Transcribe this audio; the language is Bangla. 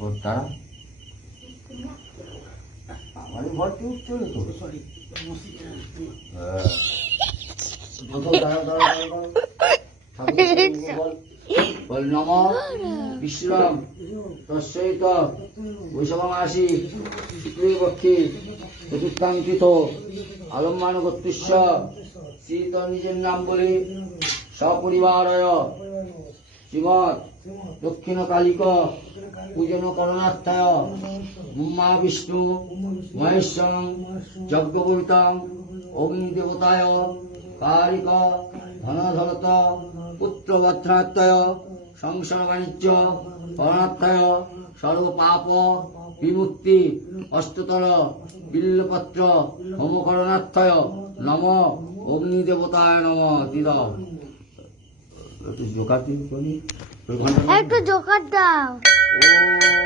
ওর তারা আমারই ঘর থেকে চলে তো বল নম বিশ্রাম তস্যৈত বৈশাখ মাসি শুক্লপক্ষে চতুর্থাঙ্কিত আলম্বান গোত্রস্য শ্রীত নিজের নাম বলে সপরিবারয় শ্রীমৎ দক্ষিণ কালিক পূজন করণার্থায় ব্রহ্মা বিষ্ণু মহেশ্বর যজ্ঞপূরিতাং অগ্নিদেবতায় কারিক ধনধরত পুত্রবত্রাত্ময় সংসার বাণিজ্য করণার্থায় সর্বপাপ বিমুক্তি অষ্টতর বিল্লপত্র হোমকরণার্থয় নম অগ্নিদেবতায় নম দিদ একটু জোকার দিন একটু জোকার দাও। ও